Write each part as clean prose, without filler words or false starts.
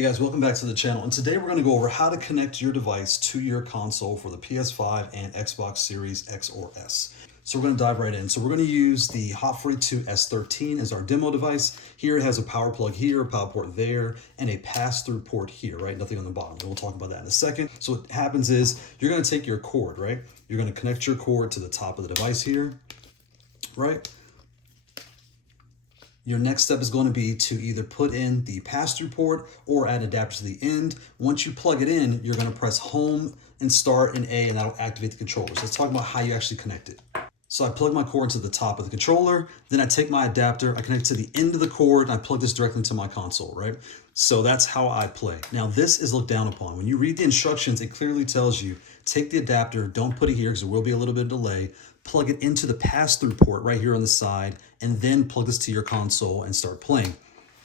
Hey guys, welcome back to the channel, and today we're going to go over how to connect your device to your console for the PS5 and Xbox Series X or S. So we're going to dive right in. So we're going to use the Hot42 S13 as our demo device. Here it has a power plug here, a power port there, and a pass-through port here, right? Nothing on the bottom. And we'll talk about that in a second. So what happens is you're going to take your cord, right? You're going to connect your cord to the top of the device here, right? Your next step is going to be to either put in the pass-through port or add an adapter to the end. Once you plug it in, you're going to press home and start in A, and that'll activate the controller. So let's talk about how you actually connect it. So I plug my cord into the top of the controller, then I take my adapter, I connect to the end of the cord, and I plug this directly into my console, right? So that's how I play. Now this is looked down upon. When you read the instructions, it clearly tells you, take the adapter, don't put it here because there will be a little bit of delay, plug it into the pass-through port right here on the side, and then plug this to your console and start playing.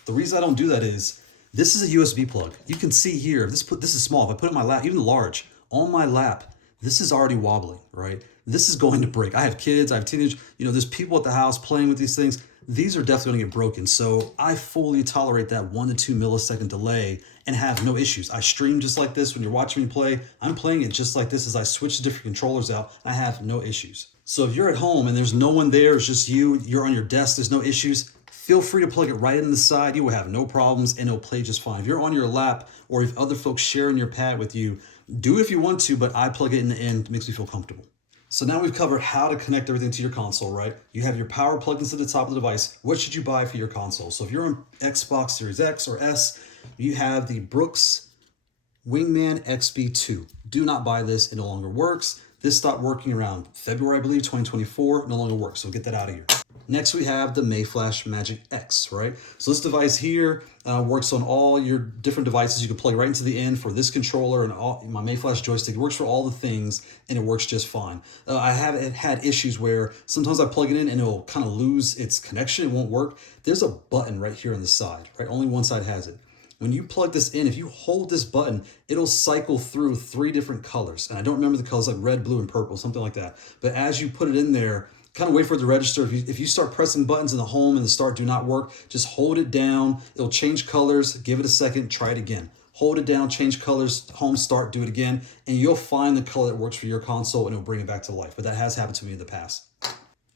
The reason I don't do that is, this is a USB plug. You can see here, this is small. If I put it in my lap, even large, on my lap, this is already wobbling, right? This is going to break. I have kids, I have teenagers, there's people at the house playing with these things. These are definitely gonna get broken. So I fully tolerate that 1 to 2 millisecond delay and have no issues. I stream just like this. When you're watching me play, I'm playing it just like this as I switch the different controllers out. I have no issues. So if you're at home and there's no one there, it's just you're on your desk, there's no issues, feel free to plug it right in the side. You will have no problems and it'll play just fine. If you're on your lap or if other folks sharing your pad with you, do it if you want to, but I plug it in the end. It makes me feel comfortable. So now we've covered how to connect everything to your console, right? You have your power plugged into the top of the device. What should you buy for your console? So if you're on Xbox Series X or S, you have the Brooks Wingman XB3. Do not buy this, it no longer works. This stopped working around February, I believe, 2024, no longer works, so get that out of here. Next, we have the Mayflash MagicX, right? So this device here works on all your different devices. You can plug it right into the end for this controller and my Mayflash joystick. It works for all the things, and it works just fine. I have had issues where sometimes I plug it in and it'll kind of lose its connection. It won't work. There's a button right here on the side, right? Only one side has it. When you plug this in, if you hold this button, it'll cycle through 3 different colors. And I don't remember the colors, like red, blue, and purple, something like that. But as you put it in there, kind of wait for it to register. If you start pressing buttons in the home and the start do not work, just hold it down. It'll change colors. Give it a second. Try it again. Hold it down, change colors, home, start, do it again. And you'll find the color that works for your console and it'll bring it back to life. But that has happened to me in the past.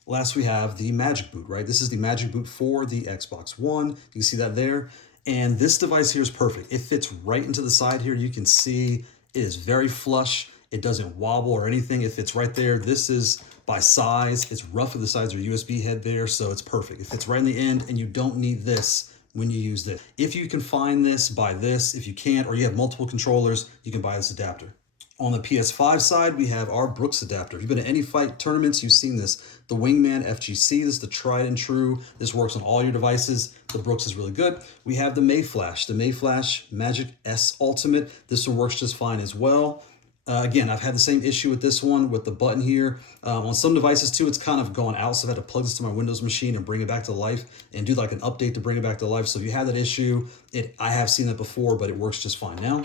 Last, we have the MagicBoot, right? This is the MagicBoot for the Xbox One. You can see that there. And this device here is perfect. It fits right into the side here. You can see it is very flush. It doesn't wobble or anything. It fits right there. This is by size. It's roughly the size of your USB head there, so it's perfect. It fits right in the end, and you don't need this when you use this. If you can find this, buy this. If you can't, or you have multiple controllers, you can buy this adapter. On the PS5 side, we have our Brooks adapter. If you've been to any fight tournaments, you've seen this. The Wingman FGC, this is the tried and true. This works on all your devices. The Brooks is really good. We have the Mayflash Magic S Ultimate. This one works just fine as well. Again, I've had the same issue with this one with the button here. On some devices too, it's kind of gone out, so I've had to plug this to my Windows machine and bring it back to life and do like an update to bring it back to life. So if you have that issue, I have seen that before, but it works just fine now.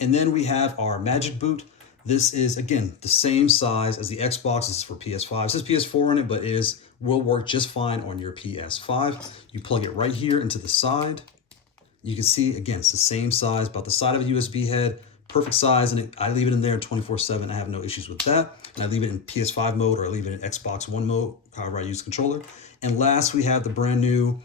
And then we have our MagicBoot. This is, again, the same size as the Xbox. This is for PS5. It says PS4 on it, but will work just fine on your PS5. You plug it right here into the side. You can see, again, it's the same size, about the side of a USB head, perfect size, and I leave it in there 24/7. I have no issues with that. And I leave it in PS5 mode or I leave it in Xbox One mode, however I use the controller. And last, we have the brand new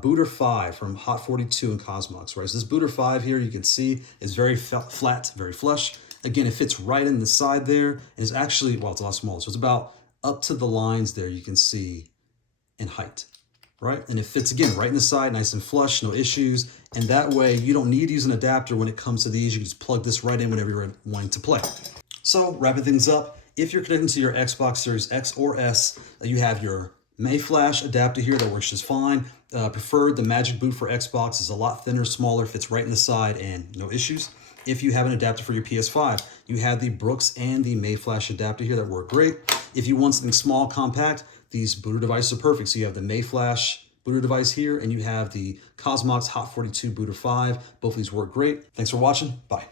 Booter 5 from Hot42 and Cosmox, right? So this Booter 5 here, you can see, is very flat, very flush. Again, it fits right in the side there. And it's actually, well, it's a lot smaller. So it's about up to the lines there, you can see, in height, right? And it fits, again, right in the side, nice and flush, no issues. And that way, you don't need to use an adapter when it comes to these. You can just plug this right in whenever you're wanting to play. So, wrapping things up, if you're connecting to your Xbox Series X or S, you have your Mayflash adapter here that works just fine. Preferred, the MagicBoot for Xbox is a lot thinner, smaller, fits right in the side, and no issues. If you have an adapter for your PS5, you have the Brooks and the Mayflash adapter here that work great. If you want something small, compact, these booter devices are perfect. So you have the Mayflash booter device here, and you have the Cosmox Hot42 Booter 5. Both of these work great. Thanks for watching. Bye.